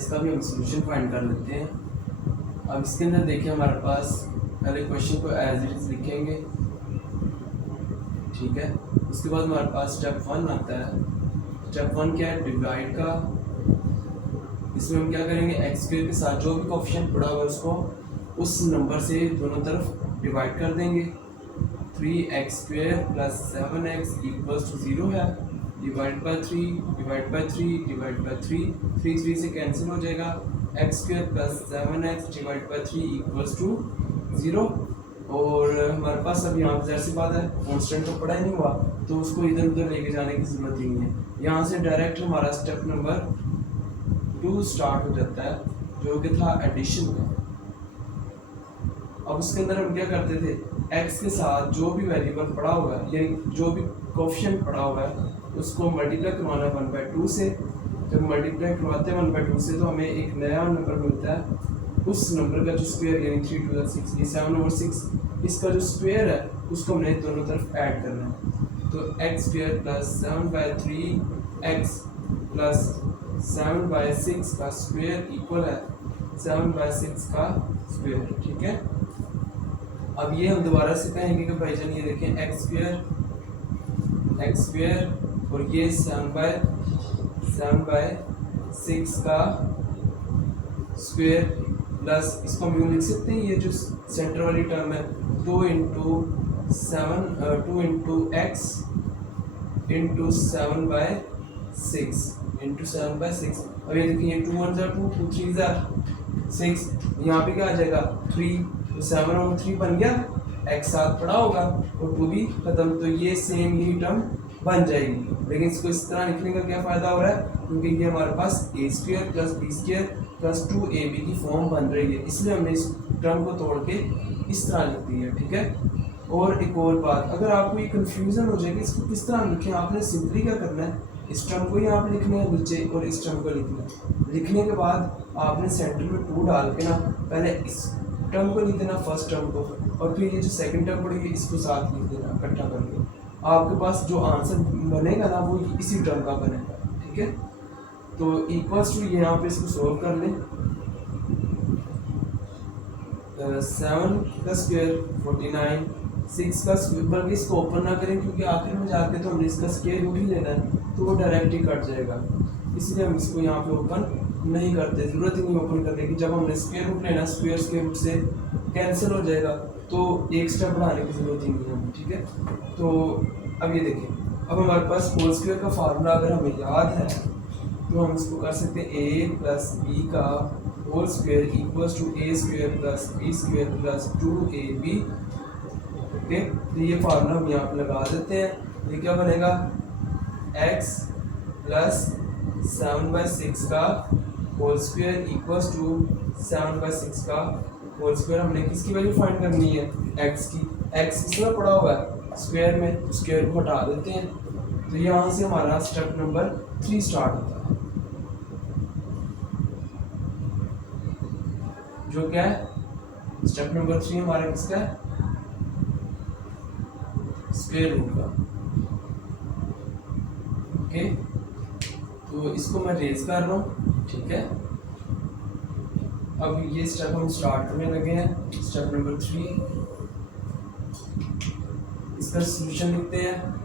इसका भी हम सोल्यूशन फाइंड कर लेते हैं। अब इसके अंदर देखिए हमारे पास पहले क्वेश्चन को एज इट इज लिखेंगे, ठीक है। उसके बाद हमारे पास स्टेप 1 आता है। स्टेप 1 क्या है, डिवाइड का। इसमें हम क्या करेंगे, एक्स स्क्वायर के साथ जो भी कोएफिशिएंट पड़ा हुआ है उसको उस नंबर से दोनों तरफ डिवाइड कर देंगे। 3x² + 7x = 0 है, divide by 3 divide by 3 divide by 3, 3 से कैंसिल हो जाएगा। x² + 7x divide by 3 = 0। और हमारे पास अब यहाँ ज़ाहिर सी बात है कांस्टेंट तो पड़ा ही नहीं हुआ, तो उसको इधर उधर लेके जाने की ज़रूरत ही नहीं है। यहाँ से डायरेक्ट हमारा स्टेप नंबर 2 स्टार्ट हो जाता है, जो कि था एडिशन का। अब उसके अंदर हम क्या करते थे, x के साथ जो भी वेरिएबल पड़ा हुआ है यानी जो भी कोएफिशिएंट पड़ा हुआ है उसको मल्टीप्लाई करवाना 1/2 से। जब मल्टीप्लाई करवाते हैं 1/2 से तो हमें एक नया नंबर मिलता है। उस नंबर का जो स्क्वायर यानी 3 × 6 ये 7/6, इसका जो स्क्वायर है उसको हमने दोनों तरफ ऐड करना है। तो x² + 7/3x + 7/6 का स्क्वायर इक्वल है 7/6 का स्क्वायर, ठीक है। अब ये हम दोबारा से कहेंगे कि भाईजान ये देखें x² और ये 7/6 का स्क्वायर प्लस इसको हम यूँ लिख सकते हैं, ये जो सेंटर वाली टर्म है 2 × 2x × 7/6 अब ये देखिए, ये 2 × 1 = 2, 2 × 3 = 6, यहाँ पे क्या आ जाएगा 3, तो 7/3 बन गया। x साथ पड़ा होगा और 2 भी खत्म, तो ये सेम ही टर्म बन जाएगी। लेकिन इसको इस तरह लिखने का क्या फ़ायदा हो रहा है, क्योंकि ये हमारे पास a² + b² + 2ab की फॉर्म बन रही है, इसलिए हमने इस टर्म को तोड़ के इस तरह लिख दी है, ठीक है। और एक और बात, अगर आपको ये कन्फ्यूज़न हो जाए कि इसको किस तरह लिखें, आपने सिंपली क्या करना है, इस टर्म को ही आप लिखना है नीचे और इस टर्म को लिखना है। लिखने के बाद आपने सेंटर में 2 डाल के ना पहले इस टर्म को लिख देना, फर्स्ट टर्म को, और फिर ये जो सेकंड टर्म पड़ेगी इसको साथ लिख देना इकट्ठा करके। आपके पास जो आंसर बनेगा ना वो इसी टर्म का बनेगा, ठीक है। तो इक्वल्स टू यहाँ पे इसको सोल्व कर लें। 7 का स्क्वायर 49, 6 का स्क्वायर, बल्कि इसको ओपन ना करें क्योंकि आखिर में जाके तो हमने इसका स्क्वायर रूट ही लेना है, तो वो डायरेक्ट ही कट जाएगा, इसलिए हम इसको यहाँ पे ओपन नहीं करते, ज़रूरत ही नहीं ओपन करने की। जब हमने स्क्वायर रूट लेना, स्क्वायर रूट से कैंसिल हो जाएगा, तो एक स्टेप बढ़ाने की ज़रूरत ही नहीं है, ठीक है। तो अब ये देखिए, अब हमारे पास होल स्क्वायर का फार्मूला अगर हमें याद है तो हम इसको कर सकते हैं a + b का whole square = a² + b² + 2ab, okay. तो ये फार्मूला हम यहाँ पे लगा देते हैं। ये क्या बनेगा, x + 7/6 का होल स्क्वायर = 7/6 का होल स्क्वायर। हमने किसकी वैल्यू फाइंड करनी है, x की। x किसमें पड़ा हुआ है, स्क्वायर में, तो स्क्वायर को हटा देते हैं। तो यहाँ से हमारा स्टेप नंबर 3 स्टार्ट होता है, जो क्या है, स्टेप नंबर 3 हमारा किसका है, स्क्वायर रूट का, ओके। तो इसको मैं रेज कर रहा हूँ, ठीक है। अब ये स्टेप हम स्टार्ट करने लगे हैं, स्टेप नंबर 3। इसका सॉल्यूशन लिखते हैं,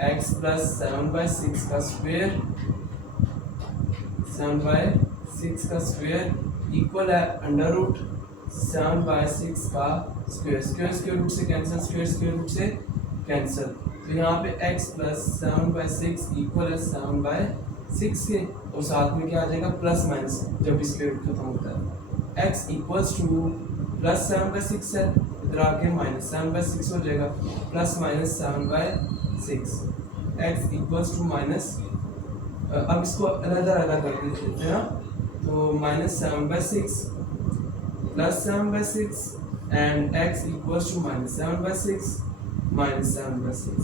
√x + 7/6 का स्क्वायर 7/6 का स्क्वायर इक्वल है √7/6 का स्क्वायर। स्क्वायर रूट से कैंसिल, स्क्वायर रूट से कैंसिल, तो यहाँ पे x + 7/6 इक्वल है 7/6 के, और साथ में क्या आ जाएगा, प्लस माइनस, जब स्क्वायर रूट खत्म होता है। x = +7/6 है, इधर आके -7/6 हो जाएगा, +-7/6। x = अब इसको अलग कर लेते हैं ना, तो -7/6 +7/6 एंड x = -7/6 -7/6,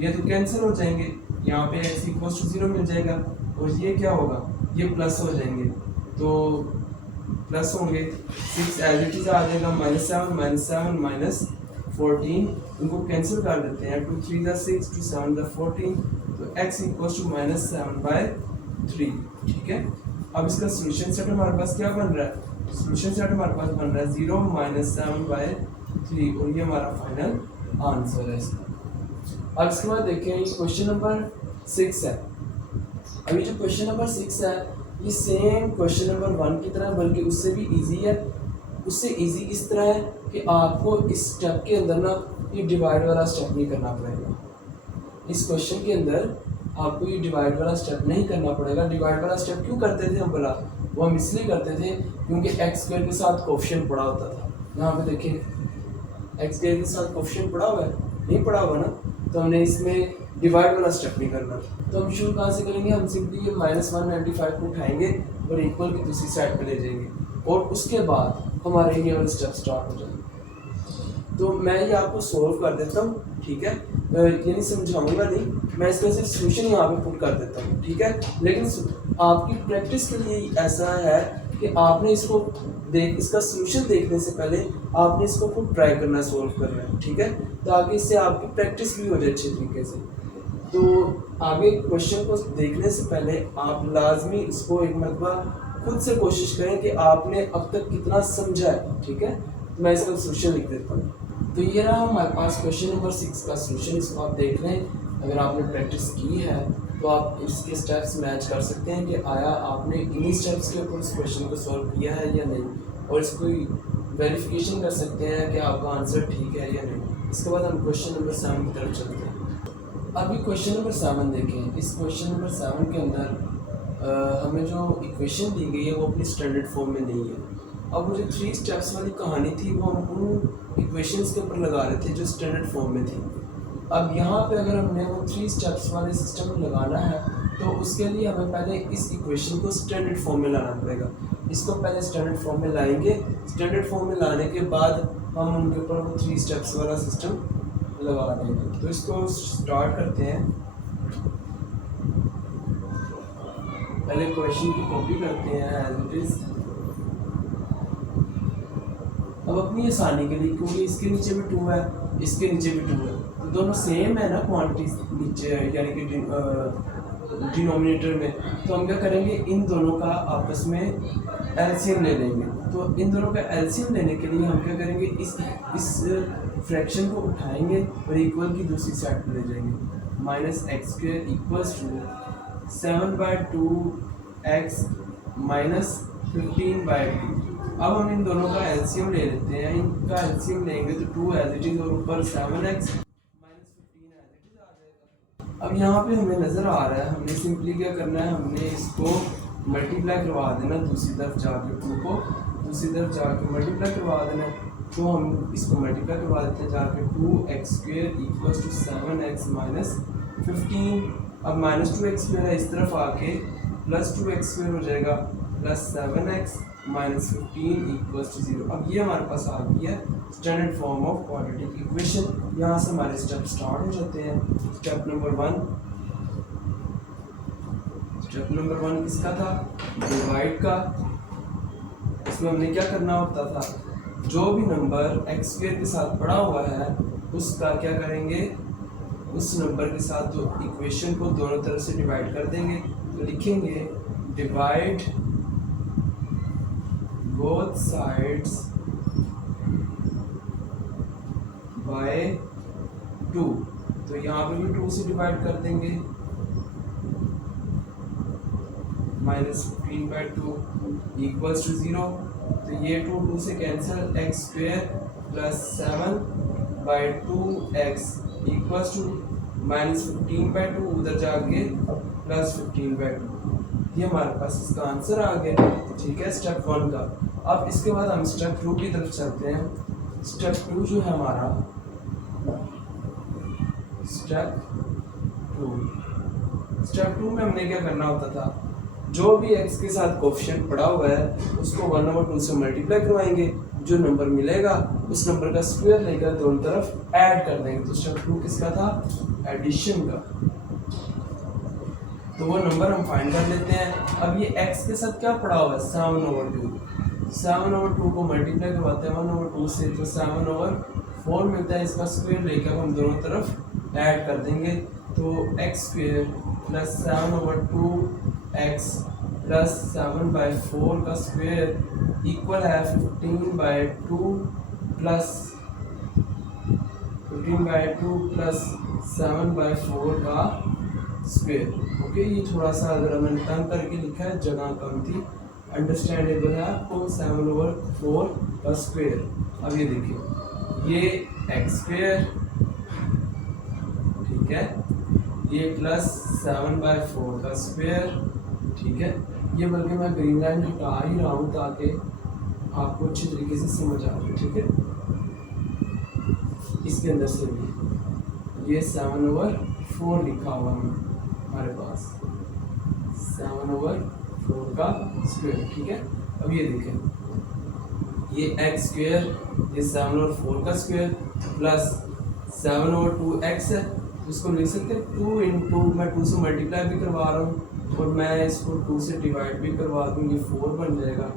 ये तो कैंसिल हो जाएंगे, यहाँ पे x = 0 मिल जाएगा, और ये क्या होगा, ये प्लस हो जाएंगे, तो प्लस होंगे, 6 एज इट इज आ जाएगा, -7 -14, इनको कैंसिल कर देते हैं, 2 × 3 = 6, 2 × 7 = 14, तो x = -7/6 3, ठीक है। अब इसका सोल्यूशन सेट हमारे पास क्या बन रहा है, सोल्यूशन सेट हमारे पास बन रहा है 0 - 7/3 और ये हमारा फाइनल आंसर है इसका। अब इसके बाद देखें ये क्वेश्चन नंबर 6 है। अभी जो क्वेश्चन नंबर 6 है ये सेम क्वेश्चन नंबर 1 की तरह बल्कि उससे भी इजी है। उससे इजी इस तरह है कि आपको इस स्टेप के अंदर ना ये डिवाइड वाला स्टेप नहीं करना पड़ेगा। इस क्वेश्चन के अंदर आपको ये डिवाइड वाला स्टेप नहीं करना पड़ेगा। डिवाइड वाला स्टेप क्यों करते थे हम भला, वो हम इसलिए करते थे क्योंकि x² के साथ कोएफिशिएंट पड़ा होता था। यहाँ पे देखिए x² के साथ कोएफिशिएंट पड़ा हुआ है, नहीं पड़ा हुआ ना, तो हमने इसमें डिवाइड वाला स्टेप नहीं करना। तो हम शुरू कहाँ से करेंगे, हम सिंपली ये -195 को उठाएंगे और इक्वल की दूसरी साइड पे ले जाएंगे और उसके बाद हमारे ये वाले स्टेप स्टार्ट हो जाएंगे। तो मैं ये आपको सोल्व कर देता हूँ, ठीक है, ये नहीं समझाऊंगा नहीं, मैं इसका सिर्फ सोल्यूशन यहाँ पे पुट कर देता हूँ, ठीक है। लेकिन आपकी प्रैक्टिस के लिए ऐसा है कि आपने इसको इसका सोल्यूशन देखने से पहले आपने इसको खुद ट्राई करना, सोल्व करना है, ठीक है, ताकि इससे आपकी प्रैक्टिस भी हो जाए अच्छे तरीके से। तो आगे क्वेश्चन को देखने से पहले आप लाजमी इसको एक मरतबा खुद से कोशिश करें कि आपने अब तक कितना समझा है, ठीक है। तो मैं इसका सोल्यूशन लिख देता हूँ। तो ये रहा हमारे पास क्वेश्चन नंबर 6 का सोल्यूशन। इसको आप देख लें, अगर आपने प्रैक्टिस की है तो आप इसके स्टेप्स मैच कर सकते हैं कि आया आपने इन्हीं स्टेप्स के ऊपर इस क्वेश्चन को सॉल्व किया है या नहीं, और इसको वेरिफिकेशन कर सकते हैं कि आपका आंसर ठीक है या नहीं। इसके बाद हम क्वेश्चन नंबर 7 की तरफ चलते हैं। अभी क्वेश्चन नंबर 7 देखें। इस क्वेश्चन नंबर 7 के अंदर हमें जो इक्वेशन दी गई है वो अपनी स्टैंडर्ड फॉर्म में नहीं है। अब वो जो 3 स्टेप्स वाली कहानी थी वो हम उन इक्वेशंस के ऊपर लगा रहे थे जो स्टैंडर्ड फॉर्म में थी। अब यहाँ पे अगर हमने वो 3 स्टेप्स वाले सिस्टम में लगाना है तो उसके लिए हमें पहले इस इक्वेशन को स्टैंडर्ड फॉर्म में लाना पड़ेगा। इसको पहले स्टैंडर्ड फॉर्म में लाएंगे, स्टैंडर्ड फॉर्म में लाने के बाद हम उनके ऊपर वो 3 स्टेप्स वाला सिस्टम लगा देंगे। तो इसको स्टार्ट करते हैं। पहले क्वेश्चन की कॉपी करते हैं एज इट इज़। अब अपनी आसानी के लिए, क्योंकि इसके नीचे भी 2 है, इसके नीचे भी 2 है, तो दोनों सेम है ना क्वांटिटीज नीचे, यानी कि डिनोमिनेटर में, तो हम क्या करेंगे, इन दोनों का आपस में एलसीएम ले लेंगे। तो इन दोनों का एलसीएम लेने के लिए हम क्या करेंगे, इस फ्रैक्शन को उठाएंगे और इक्वल की दूसरी साइड पर ले जाएंगे। -x² = 7/2x - 15/2। अब हम इन दोनों का एलसीएम ले लेते हैं। इनका एलसीएम लेंगे तो 2 एज इट इज और ऊपर 7x - 15 एज इट इज आ जाएगा। अब यहाँ पे हमें नज़र आ रहा है, हमने सिंपली क्या करना है, हमने इसको मल्टीप्लाई करवा देना दूसरी तरफ जाके, 2 को दूसरी तरफ जाके मल्टीप्लाई करवा देना। तो हम इसको मल्टीप्लाई करवा देते हैं जाके, 2x² = 7x - 15। अब -2x² है, इस तरफ आके +2x² हो जाएगा, +7x - 15 = 0। अब ये हमारे पास आ गई है standard form of quadratic equation. यहाँ से हमारे स्टेप स्टार्ट हो जाते हैं। स्टेप नंबर 1 किसका था, डिवाइड का। इसमें हमने क्या करना होता था, जो भी नंबर x² के साथ पड़ा हुआ है उसका क्या करेंगे, उस नंबर के साथ तो इक्वेशन को दोनों तरफ से डिवाइड कर देंगे। तो लिखेंगे डिवाइड both sides by 2। तो यहाँ पे भी 2 से डिवाइड कर देंगे, -15/2 = 0। तो ये 2 से कैंसिल, x² + 7/2x = -15/2, उधर जाके +15/2। ये हमारे पास इसका आंसर आ गया, ठीक है, स्टेप 1 का। अब इसके बाद हम स्टेप 2 की तरफ चलते हैं। स्टेप 2 जो है हमारा, स्टेप 2 में हमने क्या करना होता था, जो भी x के साथ कोएफिशिएंट पड़ा हुआ है उसको 1/2 से मल्टीप्लाई करवाएंगे, जो नंबर मिलेगा उस नंबर का स्क्वायर लेकर दोनों तरफ ऐड कर देंगे। तो स्टेप 2 किसका था, एडिशन का। तो वो नंबर हम फाइंड कर लेते हैं। अब ये x के साथ क्या पड़ा हुआ है, 7/2। 7/2 को मल्टीप्लाई करवाते हैं 1/2 से, तो 7/4 मिलता है। इसका स्क्वायर लेकर हम दोनों तरफ ऐड कर देंगे। तो x² + 7/2x एक्स प्लस 7/4 का स्क्वायर इक्वल है 15/2 प्लस 7/4 का स्क्वायर। ओके, ये थोड़ा सा अगर मैंने तंग करके लिखा है, जगह कम थी, अंडरस्टैंडेबल है आपको। 7/4 का स्क्वायर। अब ये देखिए, ये एक्स स्क्वायर, ठीक है, ये प्लस 7/4 का स्क्वायर, ठीक है। ये बल्कि मैं ग्रीन लाइन हटा ही रहा हूँ ताकि आपको अच्छी तरीके से समझ आ जाए, ठीक है। इसके अंदर से भी ये 7/4 लिखा हुआ है हमारे पास, 7/4 का स्क्वायर, ठीक है। अब ये देखें, ये एक्स स्क्वायर, ये 7/4 का स्क्वायर प्लस 7/2 एक्स है, इसको लिख सकते हैं 2 इंटू, मैं 2 से मल्टीप्लाई भी करवा रहा हूँ और मैं इसको 2 से डिवाइड भी करवा दूँ, ये 4 बन जाएगा।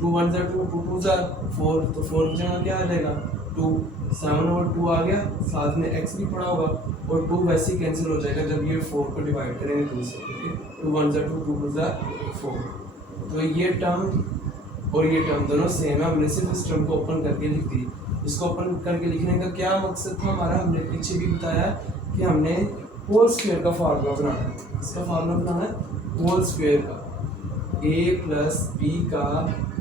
2 1 ज़ा 2, 2 2 ज़ा 4, तो 4 की जगह क्या आ जाएगा 2, 7/2 आ गया, साथ में x भी पड़ा होगा और 2 वैसे ही कैंसिल हो जाएगा जब ये 4 को डिवाइड करेंगे 2 से, ठीक है। 2 1 ज़ा 2, 2 2 ज़ा 4, तो ये टर्म और ये टर्म दोनों सेम है। हमने सिर्फ इस टर्म को ओपन करके लिख दी। इसको ओपन करके लिखने का क्या मकसद था हमारा, हमने पीछे भी बताया कि हमने होल स्क्वायर का फार्मूला बनाना है। इसका फार्मूला बनाना है होल स्क्वायर का, a प्लस बी का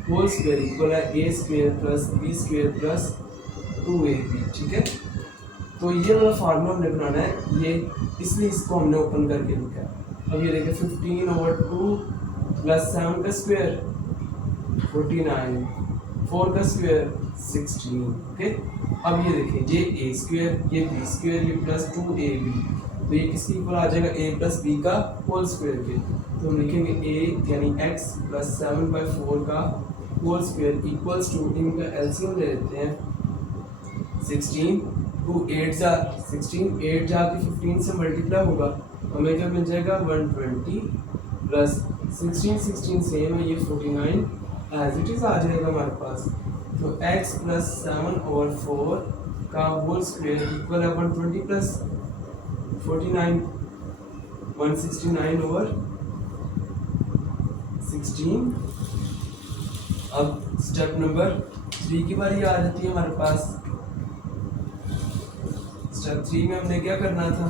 होल स्क्वायर इक्वल है a square plus B square plus 2ab, ठीक है। तो ये वाला फार्मूला हमने बनाना है, ये इसलिए इसको हमने ओपन करके लिखा है। अब ये देखिए 15/2 प्लस 7 का स्क्वायर 49, 4 का स्क्वायर 16, ओके। अब ये देखें, ये a स्क्वायर, ये b स्क्वायर, ये प्लस 2ab, तो ये किसकी इक्वल आ जाएगा a प्लस b का होल स्क्वायर के। तो हम लिखेंगे a यानी x प्लस 7/4 का होल स्क्वायर इक्वल्स टू, इनका एलसीएम ले लेते हैं 16, 2 8 ज़ा 16, 8 जाके 15 से मल्टीप्लाई होगा, हमें क्या मिल जाएगा 120 प्लस 16 16 सेम है, ये 49 एज इट इज़ आ जाएगा हमारे पास। तो x प्लस 7/4 का होल स्क्वायर इक्वल है 120 प्लस 49, 169/16। अब स्टेप नंबर 3 की बारी आ जाती है हमारे पास। स्टेप 3 में हमने क्या करना था,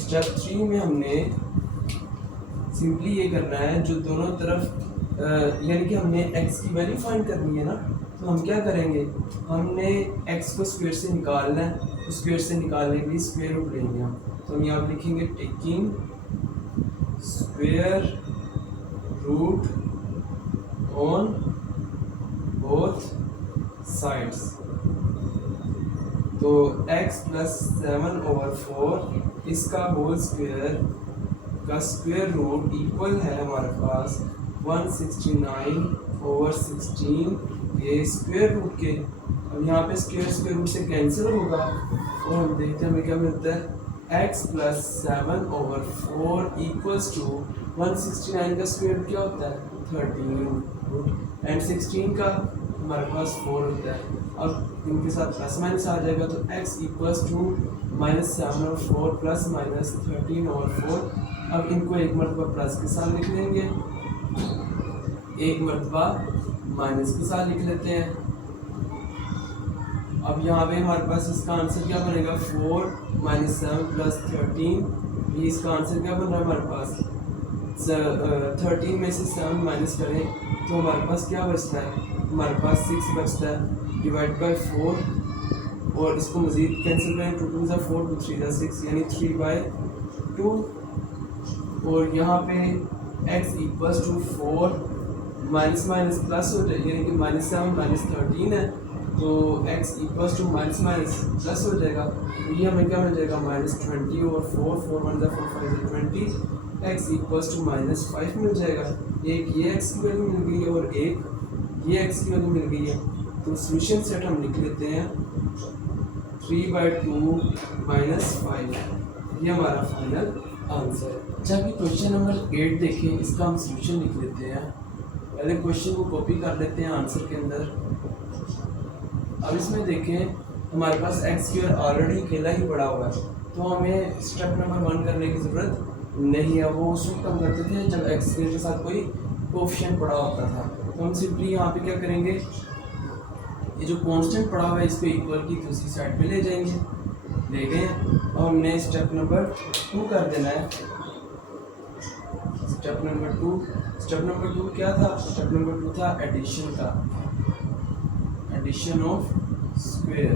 स्टेप 3 में हमने सिंपली ये करना है, जो दोनों तरफ यानी कि हमने x की वैल्यू फाइंड करनी है ना, तो हम क्या करेंगे, हमने x को स्क्वायर से निकालना है, तो स्क्वायर से निकालने के लिए स्क्वायर रूट लेंगे हम। तो हम यहाँ लिखेंगे taking square root on both sides. तो x प्लस 7/4 इसका होल स्क्वायर का स्क्वायर रूट इक्वल है हमारे पास 169/16, ये स्क्वायर रूट के। अब यहाँ पे स्क्वायर रूट से कैंसिल होगा और हम देखते हैं हमें क्या मिलता है, x प्लस 7/4 इक्वल्स टू 169 का स्क्वायर रूट क्या होता है 13 एंड 16 का हमारे पास 4 होता है। अब इनके साथ प्लस माइनस आ जाएगा, तो x equals to -7/4 plus minus 13/4। अब इनको एक मरतबा प्लस के साथ लिख लेंगे, एक मरतबा माइनस के साथ लिख लेते हैं। अब यहाँ पे हमारे पास इसका आंसर क्या बनेगा 4 - 7 + 13, ये इसका आंसर क्या बन रहा है हमारे पास 13 में से 7 माइनस करें तो हमारे पास क्या बचता है, हमारे पास 6 बचता है डिवाइड बाय 4 और इसको मज़ीद कैंसिल करें 2 2 = 4 2 3 = 6 यानी 3/2 और यहाँ पे x = 4 माइनस माइनस प्लस हो जाए यानी कि -7 - 13 है तो x = माइनस माइनस प्लस हो जाएगा तो ये हमें क्या मिल जाएगा -20 और 4 4 1 = 4 5 = 20 x = -5 मिल जाएगा। एक ये x की वैल्यू मिल गई है और एक ये x की वैल्यू मिल गई है तो सॉल्यूशन सेट हम लिख लेते हैं 3/2 - 5 ये हमारा फाइनल आंसर है। अच्छा अभी क्वेश्चन नंबर 8 देखें, इसका हम सॉल्यूशन लिख लेते हैं। पहले क्वेश्चन को कॉपी कर लेते हैं आंसर के अंदर। अब इसमें देखें हमारे पास x² ऑलरेडी अकेला ही पड़ा हुआ है तो हमें स्टेप नंबर 1 करने की ज़रूरत नहीं है, वो उस वक्त हम करते थे जब एक्स स्क्वायर के साथ कोई कोफिशिएंट पड़ा होता था। तो हम सिंपली यहाँ पे क्या करेंगे, ये जो कांस्टेंट पड़ा हुआ है इसको इक्वल की दूसरी साइड पे ले जाएंगे, ले गए। और हमने स्टेप नंबर 2 कर देना है। स्टेप नंबर 2 क्या था? स्टेप नंबर 2 था एडिशन का, एडिशन ऑफ स्क्वायर।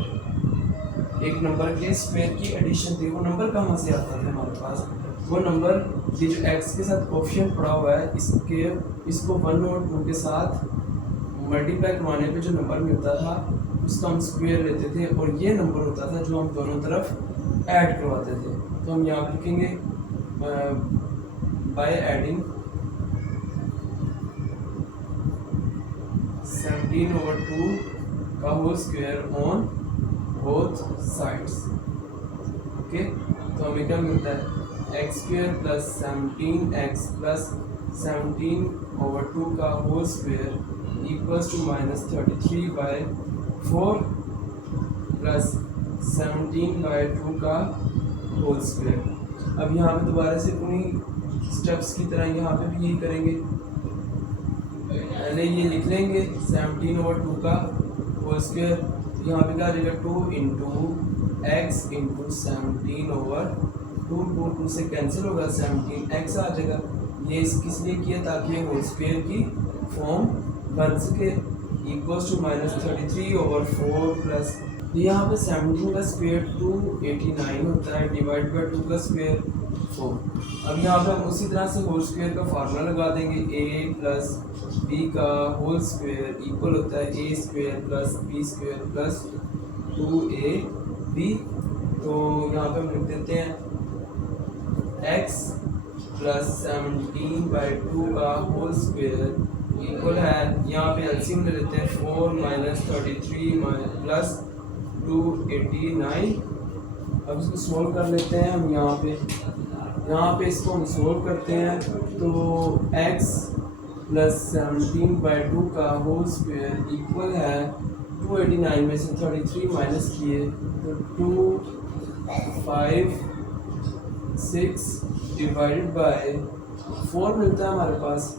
एक नंबर के स्क्वायर की एडिशन थी। वो नंबर कहाँ से आता था हमारे पास? वो नंबर ये जो एक्स के साथ कोफिशिएंट पड़ा हुआ है इसको 1 और 2 के साथ मल्टीप्लाई करवाने पे जो नंबर मिलता था उसका हम स्क्वायर लेते थे, और ये नंबर होता था जो हम दोनों तरफ ऐड करवाते थे। तो हम यहाँ लिखेंगे बाय एडिंग 17/2 का whole square on both sides. Okay, तो हमें क्या मिलता है? X square plus 17x plus 17/2 का whole square equals to -33/4 plus 17/2 का होल स्क्वायर। अब यहाँ पे दोबारा से उन्हीं स्टेप्स की तरह यहाँ पे भी यही करेंगे। पहले ये लिख लेंगे 17/2 का होल स्क्वायर, यहाँ पे क्या आ जाएगा 2 इंटू एक्स इंटू 17/2, 2 से कैंसिल होगा, 17x आ जाएगा। ये किस लिए किया? ताकि होल स्क्वायर की फॉर्म बन सके, इक्वल्स टू -33/4 प्लस यहाँ पे 17 का स्क्वायर 289 होता है, डिवाइड बाय 2 का स्क्वायर 4। अब यहाँ पे हम उसी तरह से होल स्क्वायर का फार्मूला लगा देंगे, a प्लस b का होल स्क्वायर इक्वल होता है a square plus b square plus 2ab। तो यहाँ पे हम लिख देते हैं x प्लस 17/2 का होल स्क्वायर इक्वल है, यहाँ पे एलसीएम ले लेते हैं 4 - 33 प्लस 289। अब इसको सोल्व कर लेते हैं हम। यहाँ पे इसको हम सोल्व करते हैं तो x प्लस 17/2 का होल स्क्वायर इक्वल है 289 में से 33 माइनस किए तो 256 डिवाइडेड बाय 4 मिलता है हमारे पास।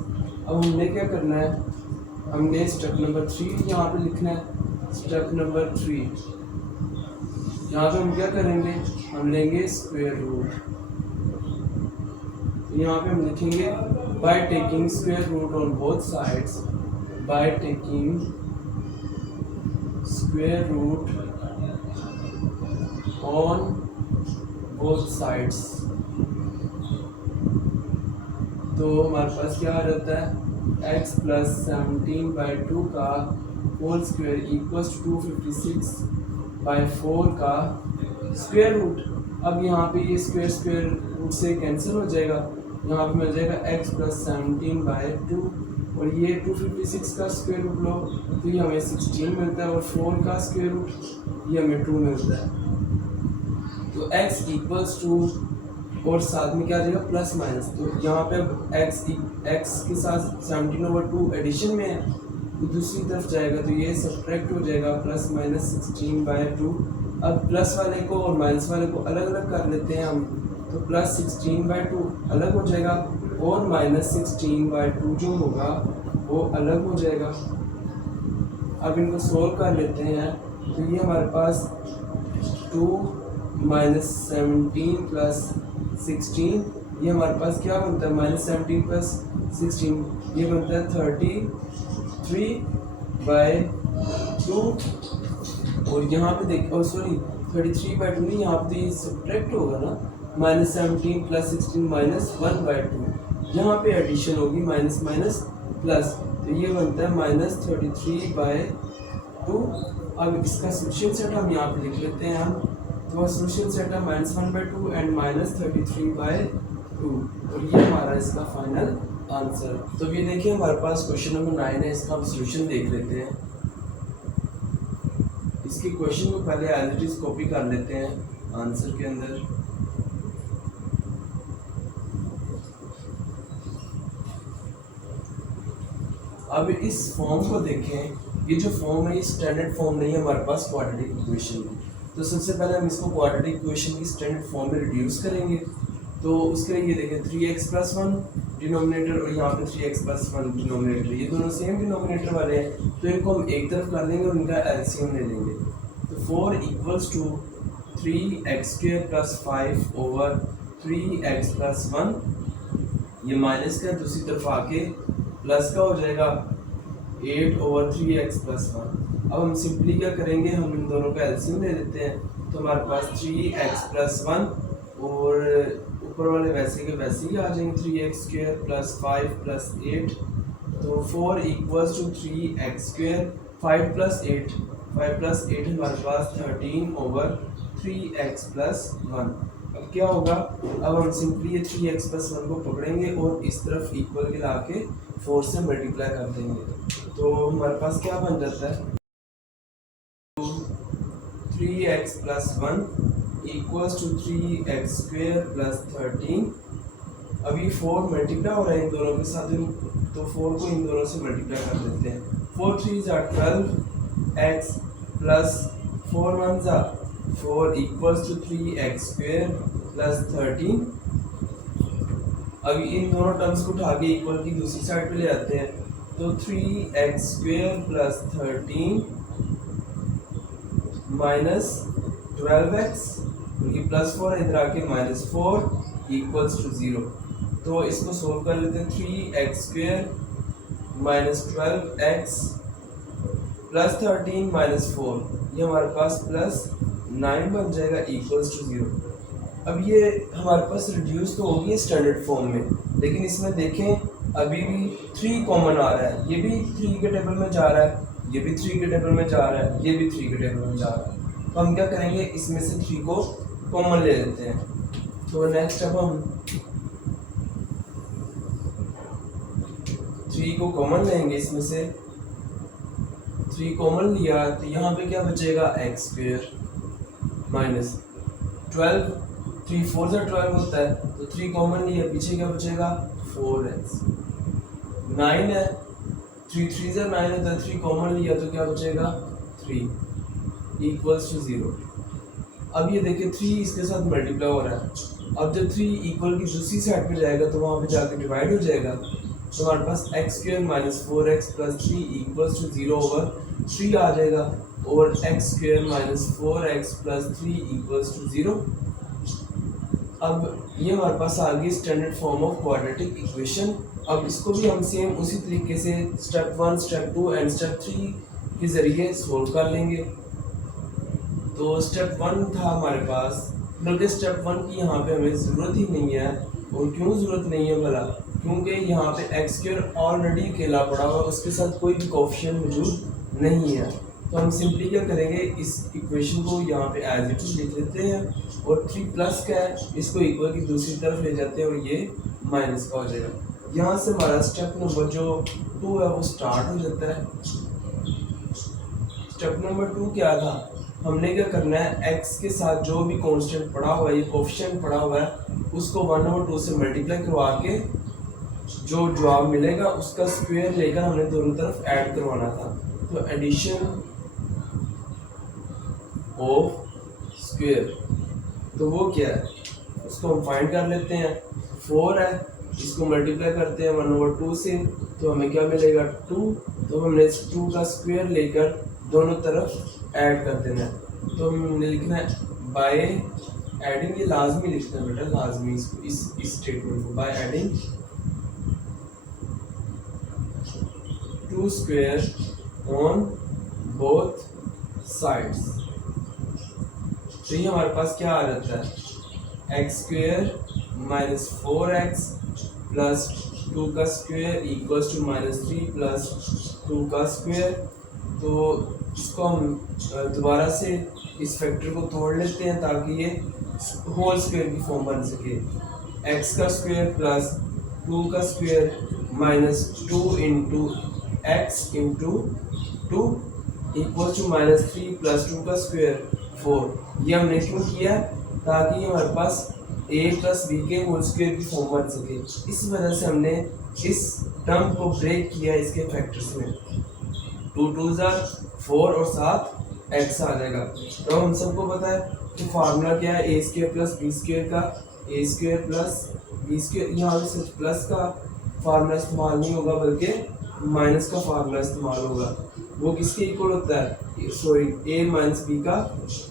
अब हमने क्या करना है? हमने स्टेप नंबर 3 यहाँ पे लिखना है। स्टेप नंबर 3 यहाँ पे हम क्या करेंगे? हम लेंगे स्क्वायर रूट। यहाँ पे हम लिखेंगे by taking square root on both sides, by taking square root on both sides. तो हमारे पास क्या आ जाता है? x प्लस 17/2 का होल स्क्वायर इक्वल्स 256/4 का स्क्वायर रूट। अब यहाँ पे ये स्क्वायर रूट से कैंसिल हो जाएगा, यहाँ पे मिल जाएगा x प्लस 17/2 और ये 256 का स्क्वायर रूट लो तो ये हमें 16 मिलता है, और 4 का स्क्वायर रूट ये हमें 2 मिलता है। तो x इक्वल्स टू और साथ में क्या आ जाएगा? Plus minus. तो यहाँ पे अब x के साथ 17/2 एडिशन में है तो दूसरी तरफ जाएगा तो ये सब्ट्रैक्ट हो जाएगा, प्लस माइनस 16/2। अब प्लस वाले को और माइनस वाले को अलग अलग कर लेते हैं हम, तो प्लस 16/2 अलग हो जाएगा और माइनस 16/2 जो होगा वो अलग हो जाएगा। अब इनको सोल्व कर लेते हैं तो ये हमारे पास 2 - 17 प्लस 16, ये हमारे पास क्या बनता है? -17 प्लस 16 ये बनता है 33/2। और यहाँ पे देखो सॉरी 33/2 नहीं, यहाँ पे ये सब्ट्रैक्ट होगा ना, -17 प्लस 16 -1/2। यहाँ पे एडिशन होगी माइनस माइनस प्लस, तो ये बनता है -33/2। अब इसका सोल्यूशन सेट हम यहाँ पे लिख लेते हैं हम। तो सोल्यूशन सेट है -1/2 एंड -33/2, और ये हमारा इसका फाइनल आंसर। तो ये देखिए हमारे पास क्वेश्चन नंबर 9 है, इसका हम सोल्यूशन देख लेते हैं। इसके क्वेश्चन को पहले एज इट इज कॉपी कर लेते हैं आंसर के अंदर। अब इस फॉर्म को देखें, ये जो फॉर्म है ये स्टैंडर्ड फॉर्म नहीं है हमारे पास क्वाड्रेटिक इक्वेशन की। तो सबसे पहले हम इसको क्वाड्रेटिक इक्वेशन की स्टैंडर्ड फॉर्म में रिड्यूस करेंगे। तो उसके लिए ये देखें 3x+1 डिनोमिनेटर और यहाँ पे 3x+1 डिनोमिनेटर, ये दोनों सेम डिनोमिनेटर वाले हैं, तो इनको हम एक तरफ कर देंगे और इनका एलसीएम ले लेंगे। तो 4 = 3x² + 5 / 3x+1, ये माइनस का दूसरी तरफ आके प्लस का हो जाएगा 8/3x+1। अब हम सिंपली क्या करेंगे, हम इन दोनों का एलसीएम ले लेते हैं। तो हमारे पास 3x+1 और ऊपर वाले वैसे के वैसे ही आ जाएंगे 3x² + 5 + 8। तो 4 = 3x², 5 + 8, 5 + 8 हमारे पास 13/3x+1। अब क्या होगा, अब हम सिंपली ये 3x+1 को पकड़ेंगे और इस तरफ इक्वल के लाके 4 से मल्टीप्लाई कर देंगे। तो हमारे पास क्या बन जाता है, 3x+1 = 3x² + 13। अब ये 4 मल्टीप्लाई हो रहा है इन दोनों के साथ, तो 4 को इन दोनों से मल्टीप्लाई कर देते हैं। 4 × 3 = 12x + 4 × 1 = 4 = 3x² + 13। अब इन दोनों टर्म्स को उठा के इक्वल की दूसरी साइड पे ले आते हैं। तो 3x² + 13 - 12x, क्योंकि +4 इधर आके -4 = 0। तो इसको सोल्व कर लेते हैं। 3x² - 12x + 13 - 4, ये हमारे पास +9 बन जाएगा = 0। अब ये हमारे पास रिड्यूस तो होगी स्टैंडर्ड फॉर्म में, लेकिन इसमें देखें अभी भी 3 कॉमन आ रहा है, ये भी 3 के टेबल में जा रहा है, ये भी 3 के टेबल में जा रहा है, ये भी 3 के टेबल में जा रहा है। तो हम क्या करेंगे, इसमें से 3 को कॉमन ले लेते हैं। तो नेक्स्ट अब हम 3 को कॉमन लेंगे, इसमें से 3 कॉमन लिया तो यहाँ पे क्या बचेगा, x² - 12, 3 × 4 = 12 होता है, तो 3 कॉमन लिया, पीछे क्या बचेगा 4x। 9 है, 3 × 3 = 9 होता है, 3 कॉमन लिया तो क्या बचेगा 3 = 0। अब ये देखिए 3 इसके साथ मल्टीप्लाई हो रहा है। अब जब 3 इक्वल की दूसरी साइड पे जाएगा तो वहाँ पे जाके डिवाइड हो जाएगा। तो हमारे पास x² - 4x + 3 = 0/3 आ जाएगा, और x² - 4x + 3 = 0। अब ये हमारे पास आ गई standard form of quadratic equation. अब इसको भी हम सेम उसी तरीके से स्टेप 1, स्टेप 2 एंड स्टेप 3 के ज़रिए सोल्व कर लेंगे। तो स्टेप 1 था हमारे पास, बल्कि स्टेप 1 की यहाँ पे हमें ज़रूरत ही नहीं है। और क्यों ज़रूरत नहीं है भला, क्योंकि यहाँ पे x² ऑलरेडी अकेला पड़ा हुआ है, उसके साथ कोई भी कोएफिशिएंट मौजूद नहीं है। तो हम सिंपली क्या करेंगे, इस इक्वेशन को यहाँ पे एज इट इज लिख लेते हैं, और 3 प्लस का है, इसको इक्वल की दूसरी तरफ ले जाते हैं और ये माइनस का हो जाएगा। यहाँ से हमारा स्टेप नंबर जो 2 है वो स्टार्ट हो जाता है। स्टेप नंबर 2 क्या था, हमने क्या करना है, x के साथ जो भी कांस्टेंट पड़ा हुआ है, ये कोएफिशिएंट पड़ा हुआ है, उसको 1/2 से मल्टीप्लाई करवा के जो जवाब मिलेगा उसका स्क्वायर लेकर हमने दोनों तरफ ऐड करवाना था। तो एडिशन ऑफ स्क्वायर, तो वो क्या है, उसको हम फाइंड कर लेते हैं। 4 है, इसको मल्टीप्लाई करते हैं 1/2 से, तो हमें क्या मिलेगा 2। तो हमने इस 2 का स्क्वायर लेकर दोनों तरफ ऐड कर देना है। तो हमने लिखना है बाय एडिंग, ये लाजमी लिखना है बेटा, लाजमी इसको, इस स्टेटमेंट को by adding 2 square on both sides. तो ये हमारे पास क्या आ जाता है, x² - 4x + 2 का स्क्वायर = -3 + 2 का स्क्वायर। तो इसको हम दोबारा से इस फैक्टर को तोड़ लेते हैं ताकि ये होल स्क्वायर की फॉर्म बन सके। x का स्क्वायर प्लस 2 का स्क्वायर -2 × x × 2 = -3 + 2 का स्क्वायर 4। ये हमने क्यों किया, ताकि हमारे पास a + b के होल स्क्वायर की फॉर्म बन सके। इस वजह से हमने इस टर्म को ब्रेक किया इसके फैक्टर्स में। 2 × 2 = 4 और साथ x आ जाएगा। तो हम सबको पता है कि फार्मूला क्या है, a² + b² का, ए स्क्वायर प्लस बी स्क्वायर, यहाँ पे सिर्फ प्लस का फार्मूला इस्तेमाल नहीं होगा बल्कि माइनस का फार्मूला इस्तेमाल होगा। वो किसके इक्वल होता है, सॉरी ए माइनस बी का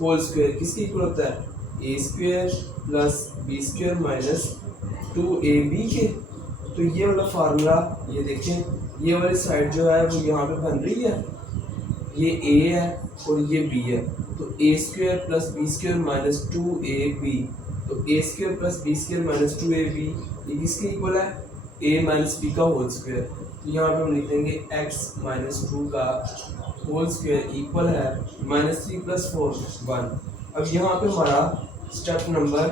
होल स्क्वायर किसके इक्वल होता है, A square plus B square minus 2ab के। तो ये वाला फार्मूला ये देखें, ये वाली साइड जो है वो यहाँ पे बन रही है, ये a है और ये b है, तो A square plus B square minus 2ab, तो A square plus B square minus 2ab ये किसके इक्वल है, a माइनस बी का होल स्क्वायर। तो यहाँ पे हम लिख देंगे x माइनस 2 का होल स्क्वायर इक्वल है -3 + 4 1। अब यहाँ पे हमारा स्टेप नंबर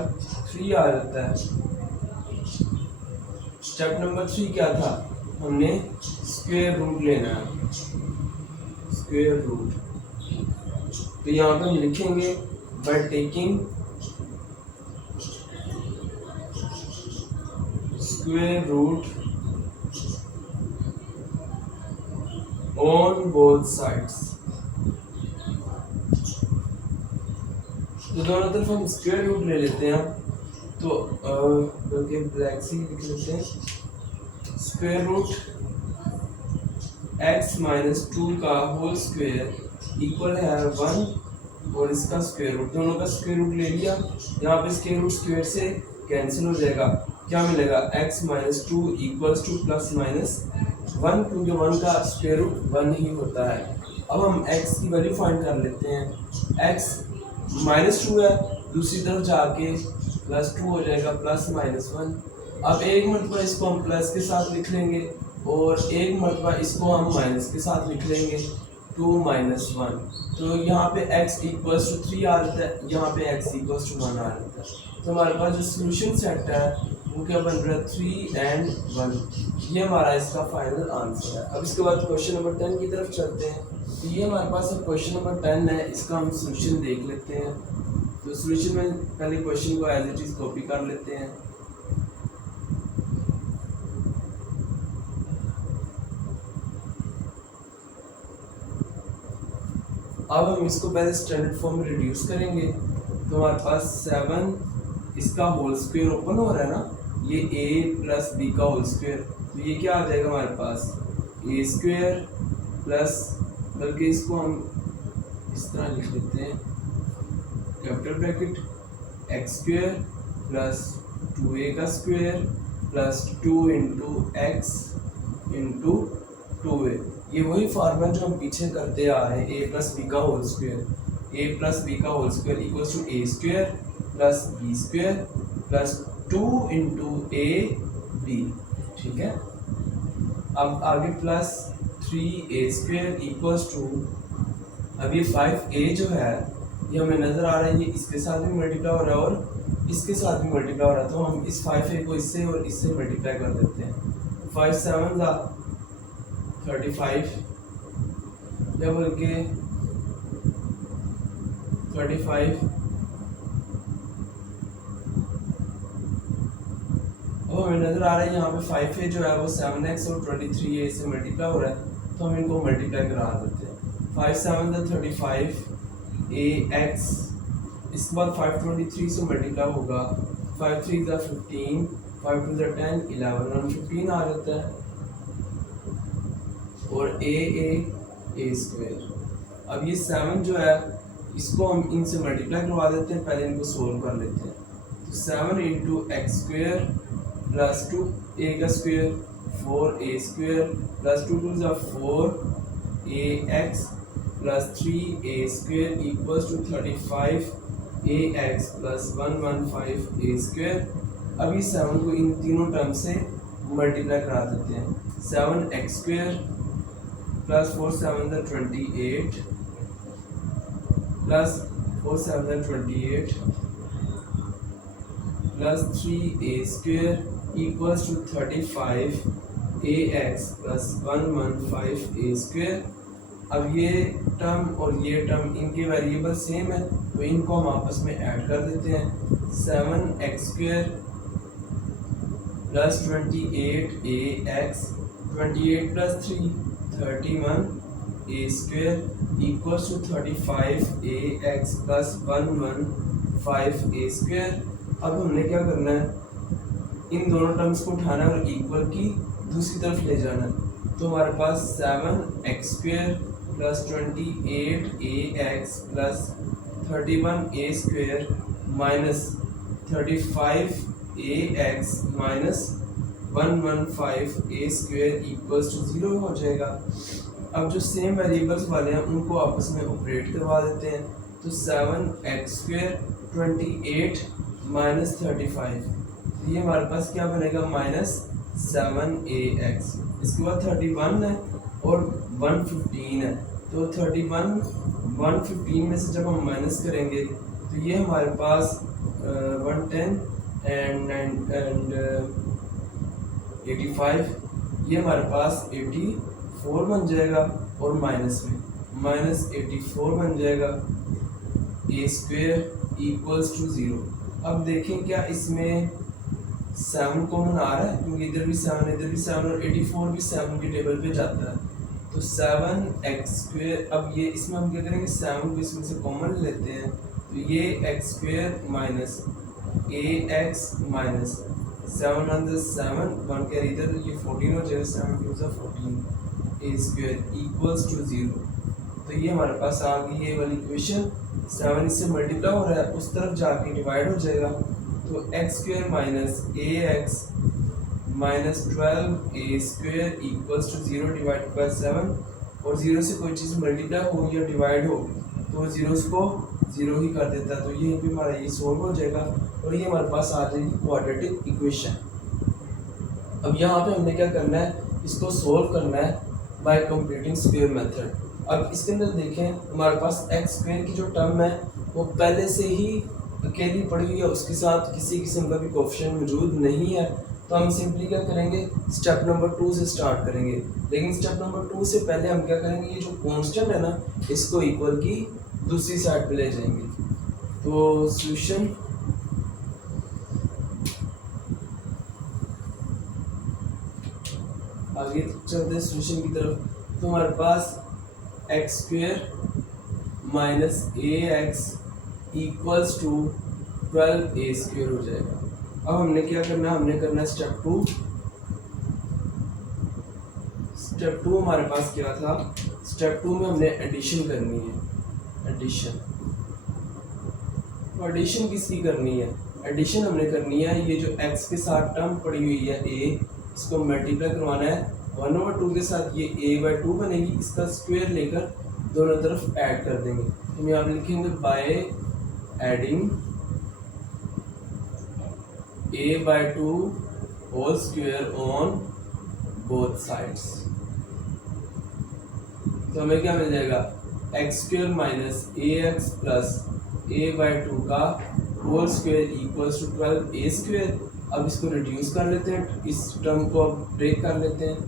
3 आ जाता है। स्टेप नंबर 3 क्या था, हमने स्क्वायर रूट लेना है, स्क्वायर रूट। तो यहाँ पे हम लिखेंगे by taking square root on both sides. तो दोनों तरफ हम स्क्वायर रूट ले लेते हैं, तो बल्कि ब्लैक से लिख लेते हैं, स्क्वायर रूट x माइनस 2 का होल स्क्वायर इक्वल है 1 और इसका स्क्वायर रूट, दोनों का स्क्वायर रूट ले लिया। यहाँ पे स्क्वायर रूट स्क्वायर से कैंसिल हो जाएगा, क्या मिलेगा x minus 2 equals two plus minus 1, क्योंकि 1 का स्क्वायर रूट 1 ही होता है। अब हम x की वैल्यू फाइंड कर लेते हैं, x माइनस 2 है, दूसरी तरफ जाके प्लस 2 हो जाएगा प्लस माइनस 1। अब एक मरतबा इसको हम प्लस के साथ लिख लेंगे और एक मरतबा इसको हम माइनस के साथ लिख लेंगे 2 - 1। तो यहाँ पे x इक्वल्स टू 3 आ जाता है, यहाँ पे x इक्वल्स टू 1 आ जाता है। तो हमारे पास जो सोल्यूशन सेट है वो क्या बन रहा है, 3 and 1। ये हमारा इसका फाइनल आंसर है। अब इसके बाद क्वेश्चन नंबर 10 की तरफ चलते हैं। तो ये हमारे पास क्वेश्चन नंबर 10 है, इसका हम सोल्यूशन देख लेते हैं। तो सोल्यूशन में पहले क्वेश्चन को एज इट इज कॉपी कर लेते हैं। अब हम इसको पहले स्टैंडर्ड फॉर्म में रिड्यूस करेंगे। तो हमारे पास 7 इसका होल स्क्वायर ओपन हो रहा है ना, ये a प्लस बी का होल स्क्वायर, तो ये क्या आ जाएगा हमारे पास, ए स्क्वायर प्लस, बल्कि इसको हम इस तरह लिख देते हैं, capital bracket x square plus 2a का स्क्वायर प्लस 2 × x × 2a। ये वही फार्मूला जो हम पीछे करते आ रहे हैं, a प्लस बी का whole square, a plus B का whole square equals to a square plus B square plus 2 × ab, ठीक है। अब आगे plus 3a square equals to, अब ये 5a जो है ये हमें नज़र आ रहा है, ये इसके साथ भी मल्टीप्लाई हो रहा है और इसके साथ भी मल्टीप्लाई हो रहा है, तो हम इस 5a को इससे और इससे मल्टीप्लाई कर देते हैं। 5 × 7 = 35, या बल्कि 35। अब हमें नज़र आ रहा है यहाँ पे 5a जो है वो 7x और 23a से मल्टीप्लाई हो रहा है, तो हम इनको मल्टीप्लाई करा देते हैं। 5 × 7 = 35 ax, इसके बाद 523 से मल्टीप्लाई होगा, 5 × 3 = 15, 5 × 2 = 10, 11 और 15 आ जाता है, और a स्क्वायर। अब ये 7 जो है इसको हम इनसे मल्टीप्लाई करवा देते हैं, पहले इनको सोल्व कर लेते हैं। तो 7 × x स्क्वायर प्लस 2a का square 4a square plus 2 × 2 = 4ax plus 3a square equals to 35ax plus 115a square. अब इस 7 को इन तीनों टर्म से मल्टीप्लाई करा देते हैं। 7x square plus 4 × 7 = 28 plus 4 × 7 = 28 plus 3a square equals to 35ax plus 115a square. अब ये टर्म और ये टर्म इनके वेरिएबल सेम है, तो इनको हम आपस में ऐड कर देते हैं। 7x square plus 28ax, 28 plus 3 31a square equals to 35ax plus 115a square. अब हमने क्या करना है, इन दोनों टर्म्स को उठाना है और इक्वल की दूसरी तरफ ले जाना है। तो हमारे पास 7x² plus 28ax plus 31a² minus 35ax minus 115a² equals to 0 हो जाएगा। अब जो सेम वेरिएबल्स वाले हैं उनको आपस में ऑपरेट करवा देते हैं। तो 7x² 28 माइनस 35, ये हमारे पास क्या बनेगा माइनस 7ax। इसके बाद 31 है और 115 है, तो 31 115 में से जब हम माइनस करेंगे तो ये हमारे पास 110 एंड 85, ये हमारे पास 84 बन जाएगा और माइनस में माइनस 84 बन जाएगा a² इक्वल्स टू 0। अब देखें क्या इसमें 7 कॉमन आ रहा है, क्योंकि इधर भी 7 इधर भी 7 और 84 भी 7 के टेबल पे जाता है। तो 7x², अब ये इसमें हम क्या करेंगे 7 को इसमें से कॉमन लेते हैं, तो ये x² माइनस ax माइनस 7 अंदर 7 1 के इधर, तो ये 14 हो जाएगा, 7 2 14 a² इक्वल्स टू 0। तो ये हमारे पास आ गई ये वाली इक्वेशन। 7 इससे मल्टीप्लाई हो रहा है, उस तरफ जाके डिवाइड हो जाएगा। तो x² minus ax minus 12a² equals to 0 divide by 7, और 0 से कोई चीज़ मल्टीप्लाई हो या डिवाइड हो तो जीरोस को 0 ही कर देता है। तो ये भी हमारा ये सोल्व हो जाएगा और ये हमारे पास आ जाएगी क्वाड्रेटिक इक्वेशन। अब यहाँ पे हमने क्या करना है, इसको सोल्व करना है बाय कंप्लीटिंग स्क्वायर मेथड। अब इसके अंदर देखें हमारे पास x² की जो टर्म है वो पहले से ही अकेली पड़ी हुई है, उसके साथ किसी किस्म का भी कोएफिशिएंट मौजूद नहीं है। तो हम सिंपली क्या करेंगे, स्टेप नंबर 2 से स्टार्ट करेंगे। लेकिन स्टेप नंबर 2 से पहले हम क्या करेंगे, ये जो कांस्टेंट है ना इसको इक्वल की दूसरी साइड पे ले जाएंगे। तो सॉल्यूशन आगे चलते हैं सॉल्यूशन की तरफ। तो हमारे पास x² minus ax equals to 12a² हो जाएगा। अब हमने क्या करना है, हमने करना है स्टेप 2। स्टेप 2 हमारे पास क्या था, स्टेप 2 में हमने एडिशन करनी है। एडिशन किसकी करनी है, एडिशन हमने करनी है ये जो x के साथ टर्म पड़ी हुई है a, इसको मल्टीप्लाई करवाना है 1/2 के साथ, ये a/2 बनेगी, इसका स्क्वायर लेकर दोनों तरफ ऐड कर देंगे। हम यहाँ पे लिखेंगे by adding a/2 whole square on both sides. तो हमें क्या मिल जाएगा, x² minus ax plus a/2 का whole square equals to 12a²। अब इसको रिड्यूस कर लेते हैं, इस टर्म को अब ब्रेक कर लेते हैं।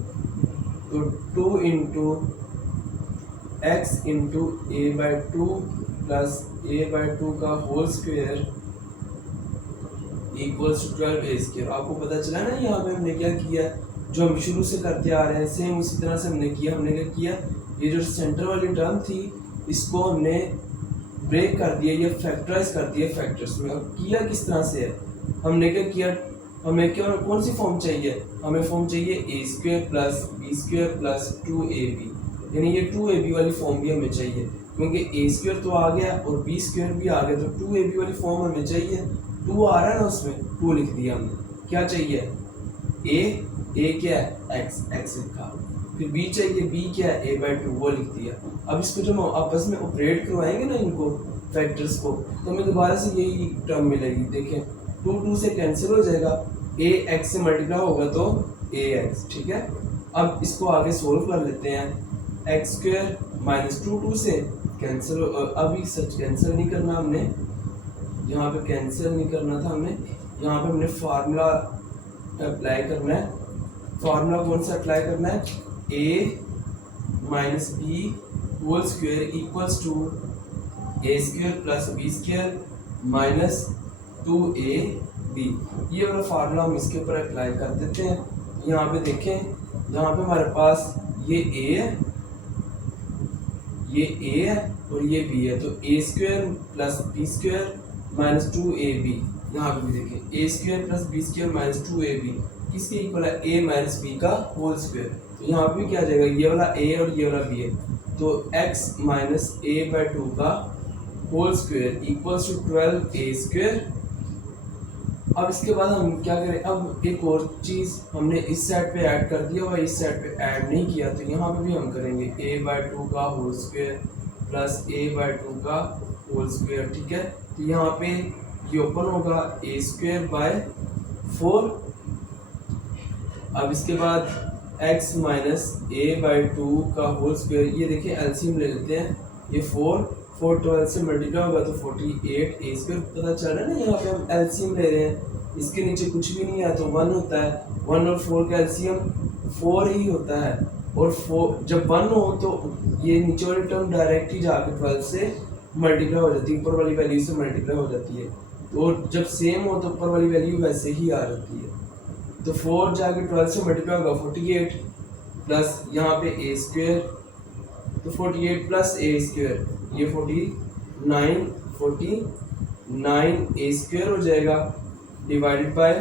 तो 2 into x into a/2 plus a/2 का whole square equals to 12a²। आपको पता चला ना यहाँ पे हमने क्या किया, जो हम शुरू से करते आ रहे हैं सेम उसी तरह से हमने किया। हमने क्या किया, ये जो सेंटर वाली टर्म थी इसको हमने ब्रेक कर दिया या फैक्टराइज कर दिया फैक्टर्स में। अब किया किस तरह से है, हमने क्या किया, हमें क्या कौन सी फॉर्म चाहिए, हमें फॉर्म चाहिए a² plus b² plus 2ab, यानी ये 2ab वाली फॉर्म भी हमें चाहिए, क्योंकि a² तो आ गया और b² भी आ गया, तो 2ab वाली फॉर्म हमें चाहिए। 2 आ रहा है ना उसमें, 2 लिख दिया हमने। क्या चाहिए, a क्या है x लिखा, फिर b चाहिए, b क्या है a/2 वो लिख दिया। अब इसको जब हम आपस में ऑपरेट करवाएंगे ना इनको फैक्टर्स को, तो हमें दोबारा से यही टर्म मिलेगी। देखें 2 से कैंसिल हो जाएगा, a x से मल्टीप्लाई होगा तो ax, ठीक है। अब इसको आगे सोल्व कर लेते हैं, x² माइनस 2 से कैंसिल, अभी सच कैंसिल नहीं करना हमने, यहाँ पे कैंसिल नहीं करना था हमने, यहाँ पे हमने फार्मूला अप्लाई करना है। फार्मूला कौन सा अप्लाई करना है, a minus b whole square equals to a² plus b² minus 2ab। ये वाला फार्मूला हम इसके ऊपर अप्लाई कर देते हैं। यहाँ पे देखें, यहाँ पे हमारे पास ये a है, ये a है और ये b है, तो a² plus b² minus 2ab यहाँ पे भी देखें a square plus B square minus 2ab किसके इक्वल है a माइनस बी का होल स्क्वायर। तो यहाँ पे भी क्या आ जाएगा, ये वाला a और ये वाला b है, तो x माइनस a बाई 2 का whole square equals to 12a square. अब इसके बाद हम क्या करें, अब एक और चीज़ हमने इस साइड पे ऐड कर दिया और इस साइड पे ऐड नहीं किया, तो यहाँ पे भी हम करेंगे a बाई 2 का whole square plus a by 2 का होल स्क्वायर। ठीक है, तो यहाँ पे ये ओपन होगा a स्क्वायर बाय 4। अब इसके बाद x माइनस a बाई 2 का होल स्क्वायर, ये देखिए एलसीएम ले लेते हैं, ये 4 12 से मल्टीप्लाई होगा तो 48 a स्क्वायर पता चल रहा है ना। यहाँ पे हम एलसीएम ले रहे हैं, इसके नीचे कुछ भी नहीं है तो 1 होता है, 1 और 4 का एलसीएम 4 ही होता है, और 4 जब 1 हो तो ये नीचे वाली टर्म डायरेक्ट ही जाके 12 से मल्टीप्लाई हो जाती है, ऊपर वाली वैल्यू से मल्टीप्लाई हो जाती है, और जब सेम हो तो ऊपर वाली वैल्यू वैसे ही आ जाती है। तो 4 जाके 12 से मल्टीप्लाई होगा 48 प्लस यहाँ पे a स्क्वायर, तो 48 प्लस a स्क्वायर ये 49 a स्क्वायर हो जाएगा डिवाइडेड बाय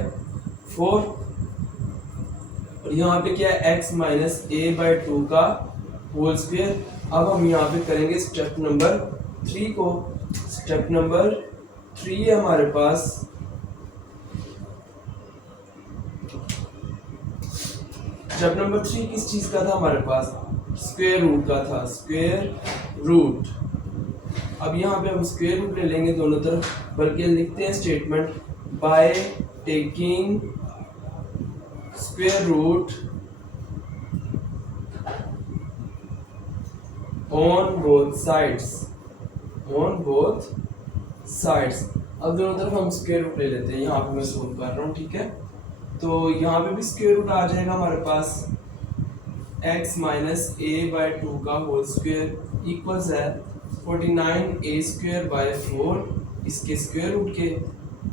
4। और यहाँ पे क्या है x माइनस a बाई 2 का होल स्क्वायर। अब हम यहाँ पे करेंगे स्टेप नंबर 3 को। स्टेप नंबर 3 है हमारे पास, स्टेप नंबर 3 किस चीज का था हमारे पास, स्क्वायर रूट का था, स्क्वायर रूट। अब यहाँ पे हम स्क्वायर रूट ले लेंगे दोनों तरफ, बल्कि लिखते हैं statement by taking square root on both sides, on both sides. अब दोनों तरफ हम स्क्वायर रूट ले लेते हैं, यहाँ पे मैं सोल्व कर रहा हूँ। ठीक है, तो यहाँ पे भी स्क्वायर रूट आ जाएगा हमारे पास, x माइनस a बाई 2 का होल स्क्वायर इक्वल्स है 49a स्क्वायर बाय 4 इसके स्क्वायर रूट के।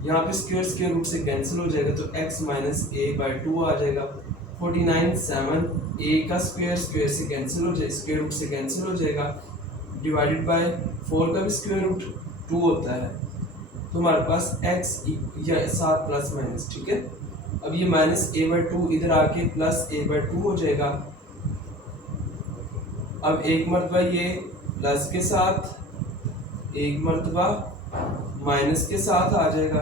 यहाँ पे स्क्वायर रूट से कैंसिल हो जाएगा तो x माइनस a बाई 2 आ जाएगा। 49 7 a का स्क्वायर से कैंसिल हो जाएगा, स्क्वायर रूट से कैंसिल हो जाएगा, डिवाइडेड बाय 4 का भी स्क्वायर रूट 2 होता है, तो हमारे पास x या साथ प्लस माइनस। ठीक है, अब ये माइनस a बाई 2 इधर आके प्लस a बाई 2 हो जाएगा। अब एक मरतबा ये प्लस के साथ, एक मरतबा माइनस के साथ आ जाएगा।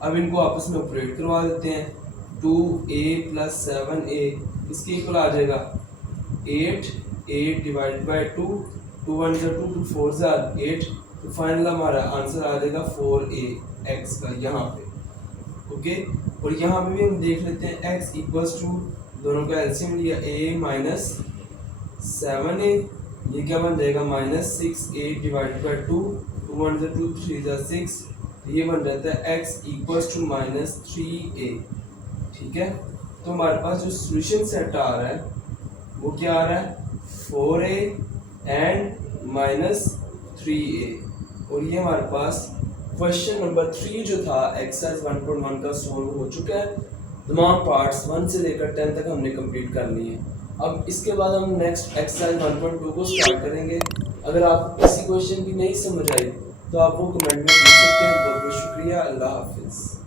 अब इनको आपस में ऑपरेट करवा देते हैं, 2a प्लस 7a इसके इक्वल आ जाएगा 8 डिवाइडेड बाई 2, 2 1 जा 2 2 4 जा 8, तो फाइनल हमारा आंसर आ जाएगा 4a x का यहाँ पे। ओके, और यहाँ पे भी हम देख लेते हैं x इक्वल्स टू, दोनों का एलसीएम लिया a माइनस 7a, ये क्या बन जाएगा माइनस 6a डिवाइडेड बाई 2, 2 1 जा 2 3 जा 6, ये बन जाता है x equals to minus 3a। ठीक है, तो हमारे पास जो सॉल्यूशन सेट आ रहा है वो क्या आ रहा है, 4a एंड माइनस 3a। और ये हमारे पास क्वेश्चन नंबर 3 जो था एक्सरसाइज 1.1 का सोल्व हो चुका है। तमाम पार्ट्स 1 से लेकर 10 तक हमने कंप्लीट कर लिए हैं। अब इसके बाद हम नेक्स्ट एक्सरसाइज 1.2 को स्टार्ट करेंगे। अगर आपको किसी क्वेश्चन की नहीं समझ आई तो आप वो कमेंट में पूछ सकते हैं। बहुत बहुत शुक्रिया, अल्लाह हाफिज़।